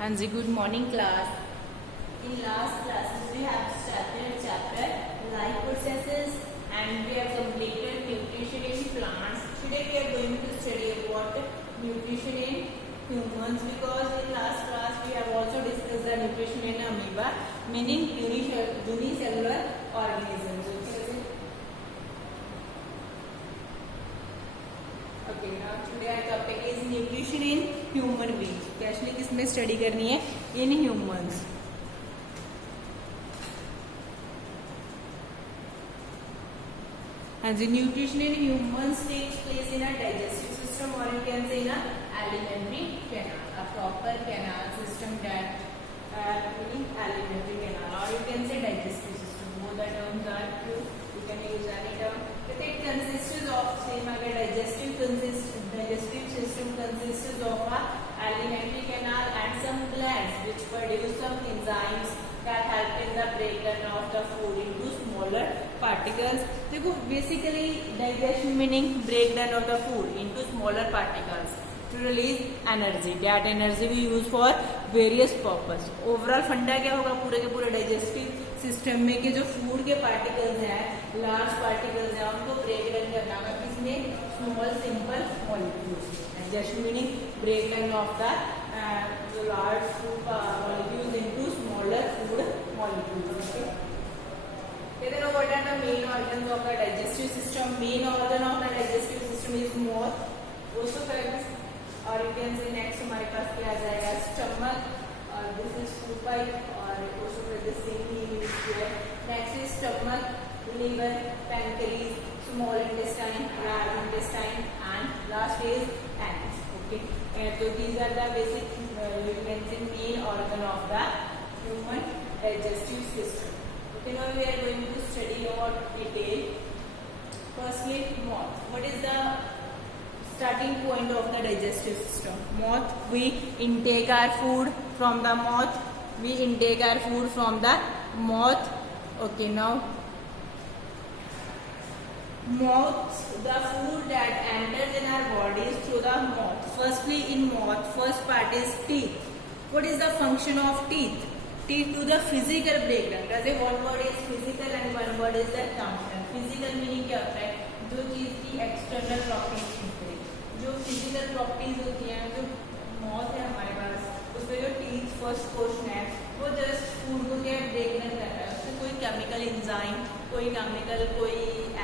And the good morning class. In last classes we have started chapter life processes and we have completed nutrition in plants. Today we are going to study about nutrition in humans because in last class we have also discussed the nutrition in amoeba, meaning unicellular organisms. Okay, now today our topic is nutrition in human beings. Actually किसमें स्टडी करनी है? In humans. And the nutrition in humans takes place in a digestive system, or you can say in a alimentary canal, a proper canal system that meaning alimentary canal, or you can say digestive system. Both the terms are true. You can use any term. But it consists of same again digestive system consists of a alimentary canal and some glands which produce some enzymes that help in the breakdown of the food into smaller particles. देखो basically digestion meaning breakdown of the food into smaller particles to release energy. That energy we use for various purpose. Overall फंडा क्या होगा पूरे के पूरे digestive system में कि जो फूड के पार्टिकल्स हैं, लार्ज पार्टिकल्स हैं, उनको ब्रेक डाउन करना है किसमें? Small simple molecules. Digestion meaning break down of the large food molecules into smaller food molecules. Okay, then what are the main organs of the digestive system? Main organ of the digestive system is mouth, esophagus, or you can say next हमारे पास क्या आ जाएगा? Stomach. This is food pipe or esophagus same is here. Next is stomach, liver, pancreas, small intestine, large intestine, and last is anus. Okay, so these are the basic you can say main organ of the human digestive system. Okay, now we are going to study about detail. Firstly, mouth. What is the starting point of the digestive system? Mouth. We intake our food from the mouth. We intake our food from the mouth. Okay, now mouth, the food that enters in our bodies through the mouth. Firstly, in mouth, first part is teeth. What is the function of teeth? Teeth to the physical breakdown. जैसे one word is physical and one word is the function. Physical meaning क्या होता है? जो चीज की external properties होती है, जो physical properties होती हैं, जो mouth है हमारे पास, उसमें जो teeth first portion है, वो just food को क्या break down कर रहा है. उसमें कोई chemical enzyme, कोई chemical, कोई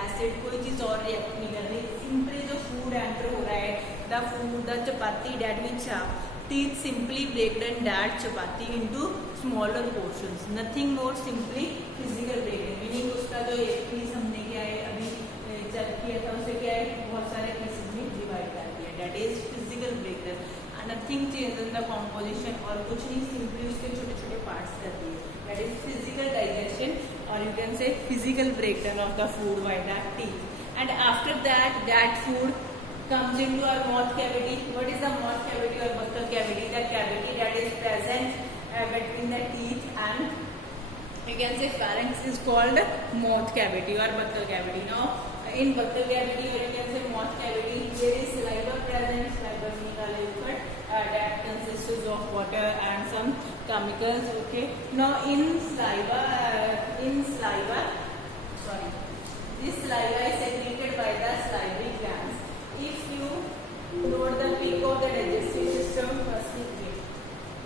acid, कोई चीज और react नहीं कर रही. Simply जो food enter हो रहा है, the food, the chapati that we chop, teeth simply break down that chapati into smaller portions. Nothing more, simply physical breakdown. Meaning उसका जो एक piece हमने क्या है अभी चल किया था, उसे क्या है बहुत सारे pieces में divide कर दिया. That is physical breakdown. Nothing changes in the composition और कुछ नहीं, simply उसके छोटे छोटे parts कर दिए. That is physical digestion, or you can say physical breakdown of the food by the teeth. And after that, that food comes into our mouth cavity. What is the mouth cavity or buccal cavity? The cavity that is present between the teeth and you can say pharynx is called mouth cavity or buccal cavity. Now in buccal cavity or you can say mouth cavity, there is saliva present. Saliva means a liquid that consists of water and some chemicals. Okay. Now this saliva is secreted by the salivary glands. If you note the peak of the digestive system,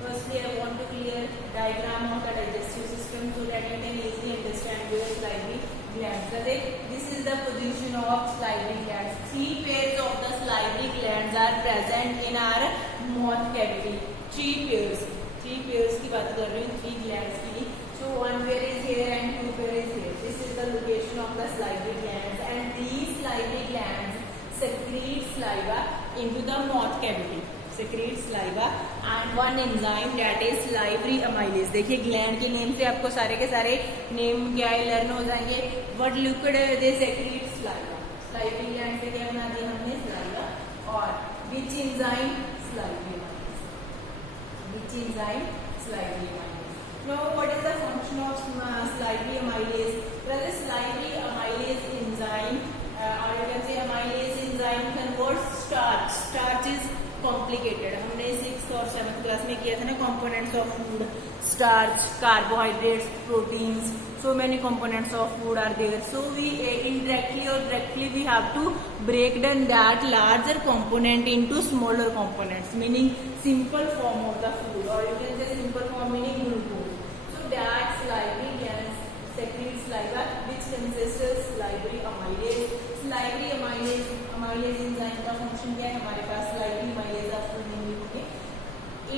firstly I want to clear diagram of the digestive system so that you can easily understand your salivary glands. This is the position of salivary glands. 3 pairs of the salivary glands are present in our mouth cavity. 3 pairs की बात कर रही हूँ, 3 glands की. So 1 pair is here and 2 pair is here. This is the location of the salivary glands, and these salivary glands secrete saliva into the mouth cavity. Secrete saliva and one enzyme that is salivary amylase. देखिए gland के name से आपको सारे के सारे name क्या है learn हो जाएंगे. What liquid they secrete saliva. Salivary gland से क्या बना दिया हमने? saliva. और which enzyme? salivary amylase. Which enzyme? salivary amylase. Now what is the function of salivary amylase? Well, the salivary amylase enzyme or you can say amylase enzyme converts starch. Starch is complicated. हमने 6th और 7th class में किया था ना, components of food, starch, carbohydrates, proteins, so many components of food are there. So we indirectly or directly we have to break down that larger component into smaller components, meaning simple form of the food, or you can say simple form meaning glucose. So that salivary glands secrete saliva which consists of salivary amylase. Salivary amylase enzyme का function क्या है हमारे पास? salivary amylase आप full name लिखोगे.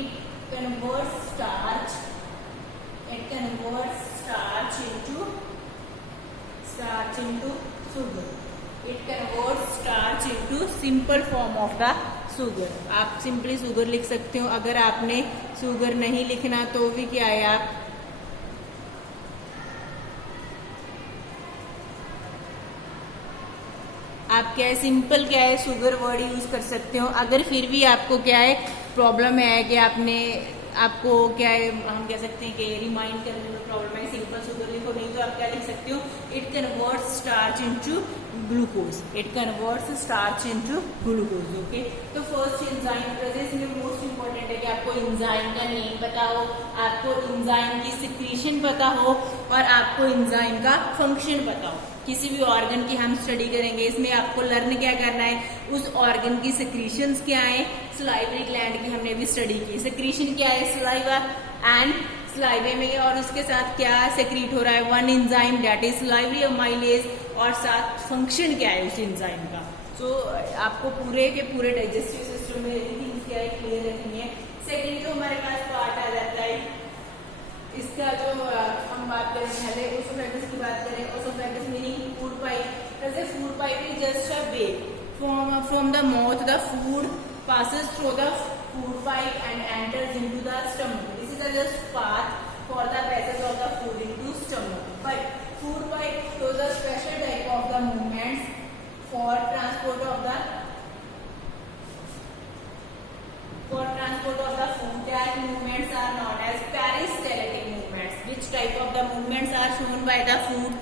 It converts starch into sugar. It converts starch into simple form of the sugar. आप simply sugar लिख सकते हो. अगर आपने सुगर नहीं लिखना तो भी क्या है, आप क्या है सिंपल क्या है शुगर वर्ड यूज कर सकते हो. अगर फिर भी आपको क्या है प्रॉब्लम है कि आपको क्या है हम कह सकते हैं कि रिमाइंड करने में प्रॉब्लम है, सिंपल शुगर लिखो, नहीं तो आप क्या लिख सकते हो, it converts starch into glucose. It converts starch into glucose. Okay, तो फर्स्ट एंजाइम प्रोसेस में मोस्ट इंपॉर्टेंट है कि आपको एंजाइम का नेम पता हो, आपको एंजाइम की सिक्रीशन पता हो, और आपको एंजाइम का फंक्शन पता हो. किसी भी ऑर्गन की हम स्टडी करेंगे, इसमें आपको लर्न क्या करना है, उस ऑर्गन की सिक्रीशंस क्या है. सलाइवरी ग्लैंड की हमने भी स्टडी की. सिक्रीशन क्या है, सलाइवा, एंड सलाइवे में और उसके साथ क्या सेक्रीट हो रहा है, one enzyme that is salivary amylase, और साथ फंक्शन क्या है उस एंजाइम का. सो आपको पूरे के पूरे डाइजेस्टिव सिस्टम में एवरीथिंग क्या है क्लियर रखनी है. सेकेंड जो हमारे पास पार्ट आ जाता है इसका, जो हम बात करें पहले ओसोफेगस की बात करें. Oesophagus meaning food pipe. जैसे food pipe is just a way from the mouth the food passes through the food pipe and enters into the stomach. This is a just path for the passage of the food into stomach. But food pipe shows a special type of the movements for transport of the food. That movements are known as peristaltic movements. Which type of the movements are shown by the food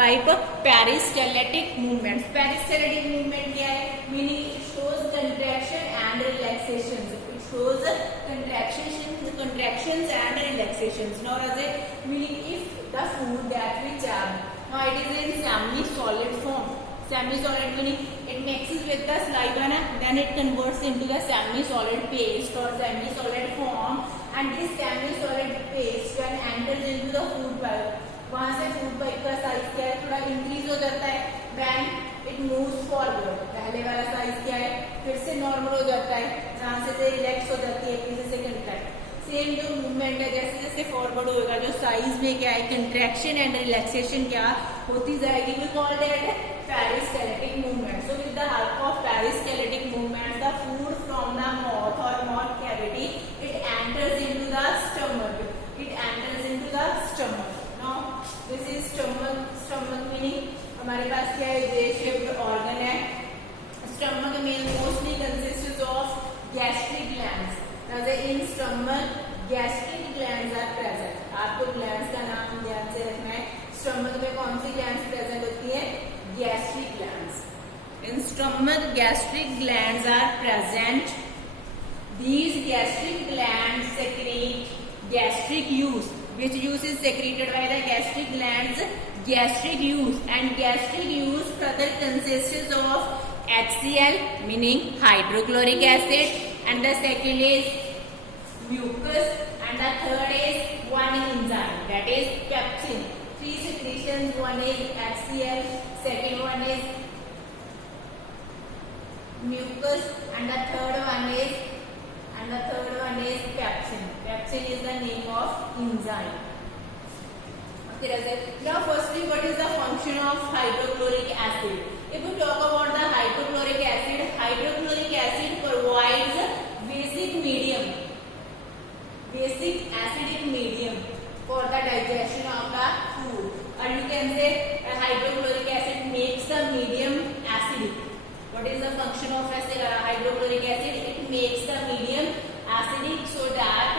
pipe? Peristaltic movements. Peristaltic movement क्या है? Meaning it shows contraction and relaxations. It shows contractions and relaxations. Now as a meaning if the food that we chop, now it is in semi-solid form. Semi-solid meaning it mixes with the saliva, then it converts into the semi-solid paste or semi-solid form, and this semi-solid paste when enters into the food pipe, वहां से food pipe का साइज क्या है, थोड़ा इंक्रीज हो जाता है. When it moves forward, पहले वाला साइज क्या है फिर से नॉर्मल हो जाता है, जहां से रिलैक्स हो जाती है, फिर से कंट्रैक्ट. सेम जो मूवमेंट है जैसे जैसे फॉरवर्ड होगा, जो साइज में क्या है कंट्रैक्शन एंड रिलैक्सेशन क्या होती जाएगी, we call that peristaltic movement. So with the help of peristaltic movement the food from the mouth और mouth cavity it enters into the stomach. Now this is stomach meaning हमारे पास क्या है, J shaped organ है. Stomach में mostly consist of gastric glands. in stomach gastric glands are present. आपको glands का नाम ध्यान से रखना है. स्टमक में कौन सी ग्लैंड्स प्रेजेंट होती है, gastric glands. In stomach gastric glands are present. These gastric glands secrete gastric juice. Which juice is secreted by the gastric glands? Gastric juice. And gastric juice further consists of HCl meaning hydrochloric acid, and the second is mucus, and the third is one enzyme that is pepsin. Three secretions, one is HCl, second one is mucus, and the third one is pepsin. Pepsin is the name of enzyme. Okay, now firstly, what is the function of hydrochloric acid? If we talk about the hydrochloric acid provides basic acidic medium for the digestion of the food, or you can say hydrochloric acid makes the medium acidic. What is the function of hydrochloric acid? It makes the medium acidic so that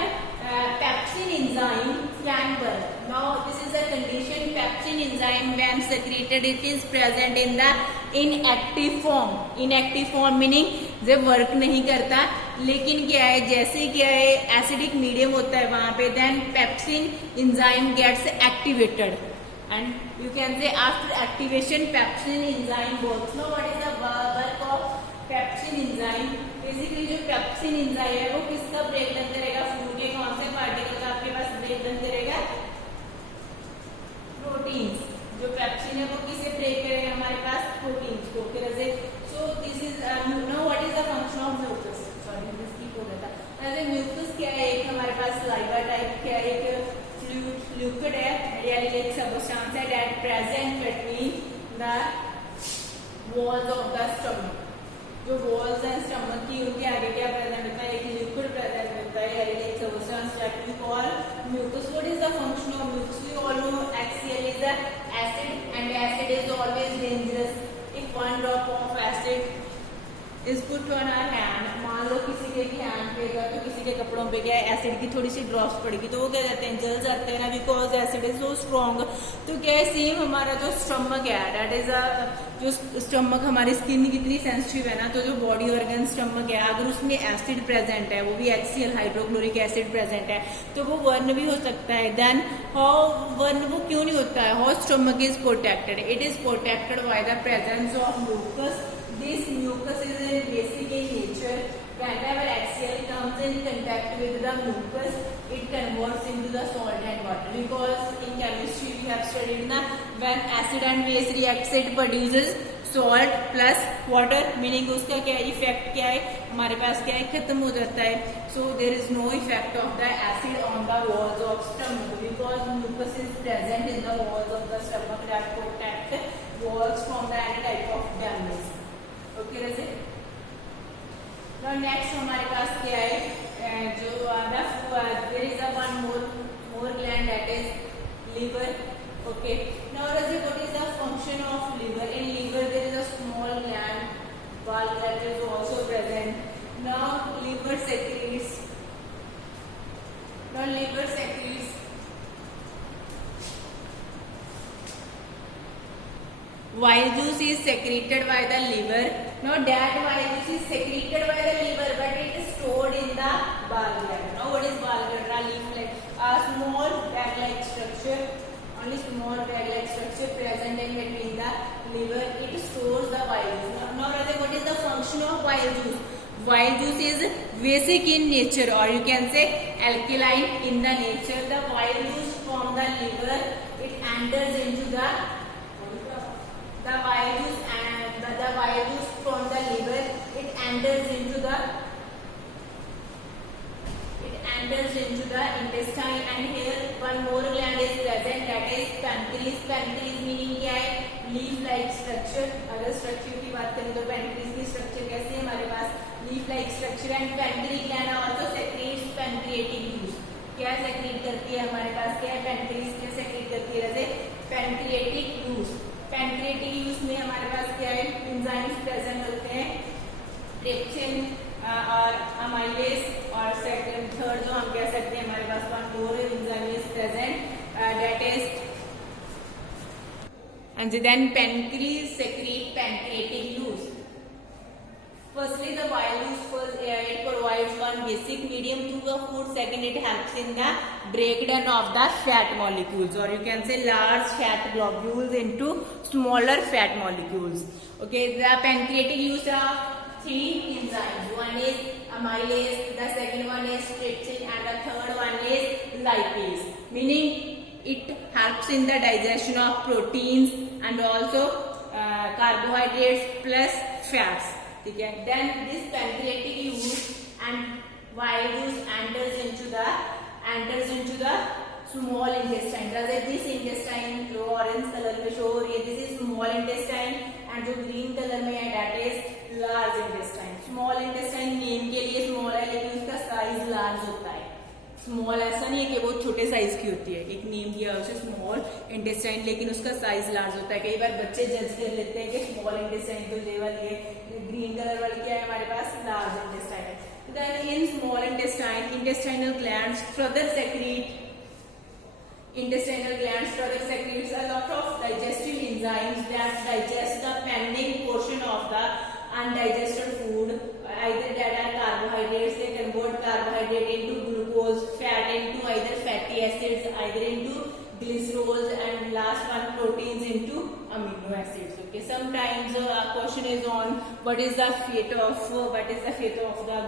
pepsin enzyme can burn. Now this is the condition, pepsin enzyme when secreted it is present in the inactive form. Inactive form meaning जब वर्क नहीं करता लेकिन क्या है, जैसे क्या है acidic medium होता है वहां पे, then pepsin enzyme gets activated and you can say after activation pepsin enzyme works. Now what is the work of pepsin enzyme? Basically जो pepsin enzyme है वो किसका ब्रेक डन करेगा, फूड के कौन से पार्टिकल का आपके पास ब्रेक डन करेगा, प्रोटीन्स। जो पेप्सिन है वो किसे ब्रेक करेगा, हमारे पास प्रोटीन्स को। So this is no what is the function of mucus, sorry this skip हो गया था। ऐसे म्यूकस क्या है, एक हमारे पास लाइवा टाइप क्या है, एक liquid है, really like substance है that present between the walls of the stomach। जो walls है stomach की उनके आगे क्या प्रेजेंट होता है, एक liquid प्रेजेंट होता है, really like substance that we call mucus। What is the function of mucus? We all know HCl is the acid and acid is always dangerous। If one drop of acid is put on our hand, मान लो किसी के हैंड पे गया तो किसी के कपड़ों पे गया, एसिड की थोड़ी सी ड्रॉप्स पड़ेगी तो वो क्या कहते हैं, जल जाते हैं ना, because acid is so strong. तो क्या है, सेम हमारा जो स्टमक है, दैट इज जो स्टमक हमारी स्किन कितनी सेंसिटिव है ना, तो जो बॉडी ऑर्गन स्टमक है, अगर उसमें एसिड प्रेजेंट है, वो भी HCl हाइड्रोक्लोरिक एसिड प्रेजेंट है, तो वो वर्न भी हो सकता है। देन हाउ वर्न वो क्यों नहीं होता है, how stomach is protected, it is protected by the presence of mucus. This mucus is in basic in nature. Whenever HCl comes in contact with the mucus, it converts into the salt and water. Because in chemistry we have studied na, when acid and base reacts, it produces salt plus water, meaning उसका क्या इफेक्ट क्या है, हमारे पास क्या है, खत्म हो जाता है। So there is no effect of the acid on the walls of stomach because mucus is present in the walls of the stomach that protect walls from the any type of damage। Okay रजे। Now next हमारे पास क्या है, जो there is a one more gland that is liver. Okay, now रजे what is the function of liver? In liver there is a small gland gall bladder is also present. Now liver secretes bile juice is secreted by the liver. Now that bile juice is secreted by the liver, but it is stored in the gallbladder. Now what is gallbladder? Leaf-like, a small bag-like structure, only small bag-like structure present in between the liver. It stores the bile juice. Now rather, what is the function of bile juice? Bile juice is basic in nature, or you can say alkaline in the nature. The bile juice from the liver, it enters into the bile juice, and the bile juice from the liver, it enters into the intestine, and here one more gland is present, that is pancreas. Pancreas meaning क्या है, leaf like structure. अगर स्ट्रक्चर की बात करें तो पेंक्रियाज की स्ट्रक्चर कैसे है, हमारे पास leaf like structure. And pancreatic gland also secretes pancreatic juice. क्या सेक्रेट करती है, हमारे पास क्या है, पेंक्रियाज क्या सेक्रेट करती है, जैसे पेंक्रियाटिक जूस। पेंक्रियाटिक जूस में हमारे पास क्या है, एंजाइम्स प्रेजेंट होते हैं, ट्रिप्सिन और अमाइलेज, और सेकंड थर्ड जो हम कह सकते हैं हमारे पास one more enzyme is present, that is, and then pancreas secrete pancreatic juice. Firstly, the bile juice it provides one basic medium to the food. Second, it helps in the breakdown of the fat molecules, or you can say large fat globules into smaller fat molecules. Okay, the pancreatic juice of three enzymes. One is amylase, the second one is trypsin, and the third one is lipase. Meaning it helps in the digestion of proteins and also carbohydrates plus fats. ठीक है, then this pancreatic juice and bile juice enters into the small intestine. जैसे this intestine जो orange color में show हो रही है, this is small intestine, and जो green color में है that is large intestine. Small intestine name के लिए small है, लेकिन उसका size large होता है। स्मॉल ऐसा नहीं है कि बहुत छोटे साइज की होती है, एक नेम दिया है उसे स्मॉल इंटेस्टाइन, लेकिन उसका साइज लार्ज होता है। कई बार बच्चे जज कर लेते हैं कि स्मॉल इंटेस्टाइन तो ये वाली है, ग्रीन कलर वाली क्या है हमारे पास, लार्ज इंटेस्टाइन है। Then in small intestine, intestinal glands further secretes a lot of digestive enzymes that digest the pending portion of the undigested food. either that are carbohydrates, they convert carbohydrate into glucose, fat into either fatty acids, either into glycerols, and last one proteins into amino acids. Okay, sometimes question is on what is the fate of the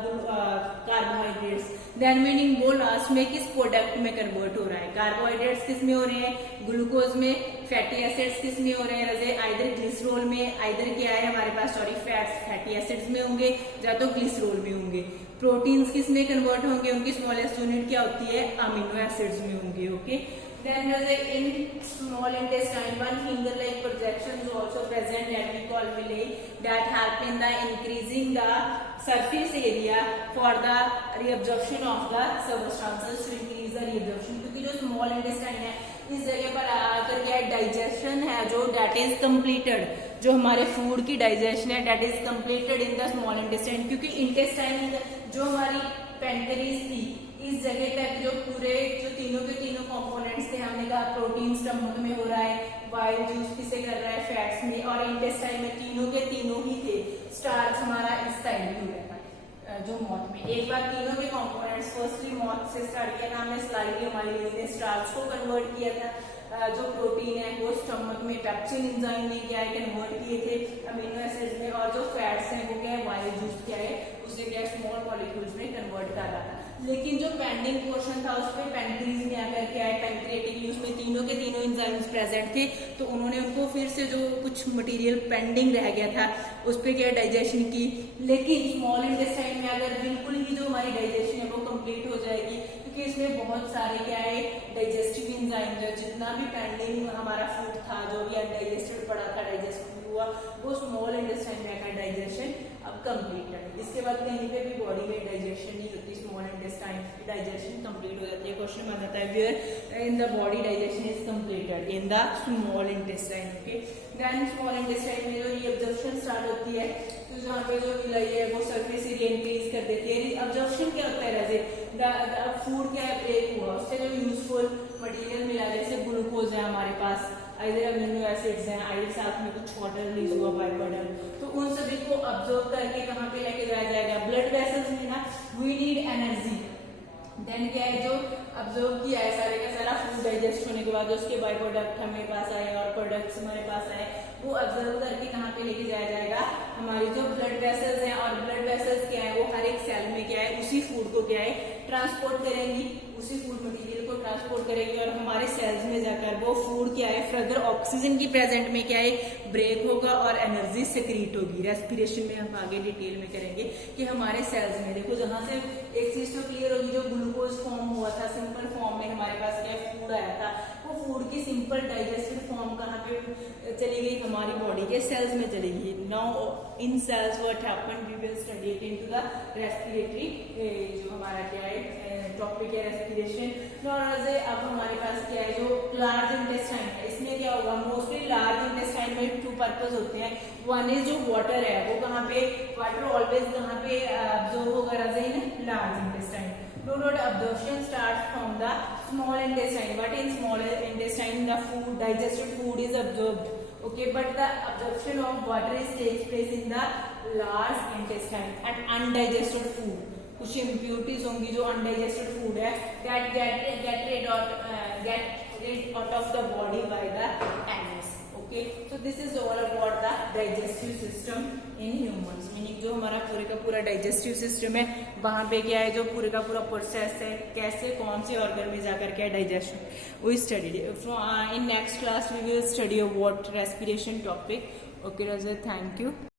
carbohydrates. then meaning वो लास्ट में किस प्रोडक्ट में कन्वर्ट हो रहा है, कार्बोहाइड्रेट्स किस में हो रहे हैं, ग्लूकोज में, फैटी एसिड्स किस में हो रहे हैं, जैसे आइदर ग्लिसरॉल में, आइदर क्या है हमारे पास सॉरी फैट्स फैटी एसिड्स में होंगे या तो ग्लिसरॉल में होंगे। प्रोटीन्स किस में कन्वर्ट होंगे, उनकी स्मॉलेस्ट यूनिट क्या होती है, अमीनो एसिड्स में होंगे। Okay, then in small intestine one finger like projection is also present that we call villi that help in the increasing the surface area for the reabsorption of the substances to increase the reabsorption, क्योंकि जो small intestine है इस जगह पर आकर क्या है, डाइजेशन है जो that is completed, जो हमारे फूड की डाइजेशन है that is completed in the small intestine, क्योंकि intestine जो हमारी पेंक्रीज थी इस जगह तक जो पूरे जो तीनों के तीनों कंपोनेंट्स थे, हमने कहा प्रोटीन स्टमक में हो रहा है, वाइल जूस किसे कर रहा है, फैट्स में, और इंटेस्टाइन में तीनों के तीनों ही थे। स्टार्च हमारा इस साइड में हो रहा है जो मौत में, एक बार तीनों के कंपोनेंट्स फर्स्टली मौत से स्टार्ट किया था हमने, स्लाइडली हमारी ने स्टार्च को कन्वर्ट किया था, जो प्रोटीन है वो स्टमक में पेप्सिन एंजाइम में क्या है कन्वर्ट किए थे अमीनो एसिड्स में, और जो फैट्स हैं वो क्या है वाइल जूस क्या है उसे क्या स्मॉल मॉलिक्यूल्स में कन्वर्ट कर रहा था। लेकिन जो पेंडिंग पोर्शन था उसमें पेंक्रीज में आकर क्या है पैंक्रियाटिक उसमें तीनों के तीनों एंजाइम्स प्रेजेंट थे, तो उन्होंने उनको फिर से जो कुछ मटेरियल पेंडिंग रह गया था उस पर क्या डाइजेशन की। लेकिन स्मॉल इंटेस्टाइन में अगर बिल्कुल ही जो हमारी डाइजेशन है वो कंप्लीट हो जाएगी, क्योंकि इसमें बहुत सारे क्या है डाइजेस्टिव एंजाइम है, जितना भी पेंडिंग हमारा फूड था जो भी अनडाइजेस्टेड पड़ा था डाइजेस्ट हुआ वो स्मॉल इंटेस्टाइन में का डाइजेशन अब कंप्लीट है। इसके बाद कहीं पे भी बॉडी में डाइजेशन नहीं होती, स्मॉल इंटेस्टाइन की डाइजेशन कंप्लीट हो जाती है। क्वेश्चन बन जाता है where in the body digestion is completed in the small intestine. Okay, then small intestine में जो रीअब्जॉर्प्शन स्टार्ट होती है, तो जहाँ पे जो विलाई है वो सरफेस एरिया इंक्रीज कर देती है। रीअब्जॉर्प्शन क्या होता है, जैसे फूड क्या है ब्रेक हुआ, उससे जो यूजफुल मटेरियल मिला, जैसे ग्लूकोज है हमारे पास, आइदर अमीनो एसिड्स हैं, आइदर साथ में कुछ वाटर रिलीज हुआ बाय प्रोडक्ट, तो उन सभी को अब्जॉर्ब करके कहाँ पे लेके जाया जाएगा, ब्लड वेसल्स में ना, वी नीड एनर्जी। देन क्या है जो अब्जॉर्ब किया है सारे का सारा फूड डाइजेस्ट होने के बाद उसके बाय प्रोडक्ट हमारे पास आए और प्रोडक्ट्स हमारे पास आए, वो ऑब्जर्व करके कहाँ पे लेके जाया जाएगा, हमारी जो ब्लड वेसल्स हैं, और ब्लड वेसल्स क्या है वो हर एक सेल में क्या है उसी फूड को क्या है ट्रांसपोर्ट करेंगी, उसी फूड मटेरियल को ट्रांसपोर्ट करेंगी, और हमारे सेल्स में जाकर वो फूड क्या है फर्दर ऑक्सीजन की प्रेजेंट में क्या है ब्रेक होगा और एनर्जी सेक्रीट होगी। रेस्पिरेशन में हम आगे डिटेल में करेंगे कि हमारे सेल्स में देखो जहां से एक चीज तो क्लियर होगी, जो ग्लूकोज फॉर्म हुआ था सिंपल फॉर्म में हमारे पास क्या फूड आया था, वो फूड की सिंपल डाइजेस्टेड फॉर्म कहाँ पे चली गई, हमारी बॉडी के सेल्स में चली गई। Now in cells what happened we will study it into the respiratory, जो हमारा क्या है टॉपिक है रेस्पिरेशन। अब हमारे पास क्या है जो लार्ज इंटेस्टाइन है, इसमें क्या होगा मोस्टली लार्ज इंटेस्टाइन में टू पर्पज होते हैं। वन इज जो वाटर है वो कहाँ पे, वाटर ऑलवेज कहाँ पे अब्जॉर्ब होगा in large intestine. Absorption starts from the small intestine, but in small intestine the food, digested food is absorbed. Okay, but the absorption of water is takes place in the large intestine, and undigested food, कुछ impurities होंगी जो undigested food है that get rid out of the body by the anus. Okay, so this is all about the digestive system in humans, meaning जो हमारा पूरे का पूरा digestive system है वहाँ पे क्या है जो पूरे का पूरा प्रोसेस है, कैसे कौन से ऑर्गन में जाकर क्या digestion, we studied in next class we will study about respiration topic. Okay Raja, thank you.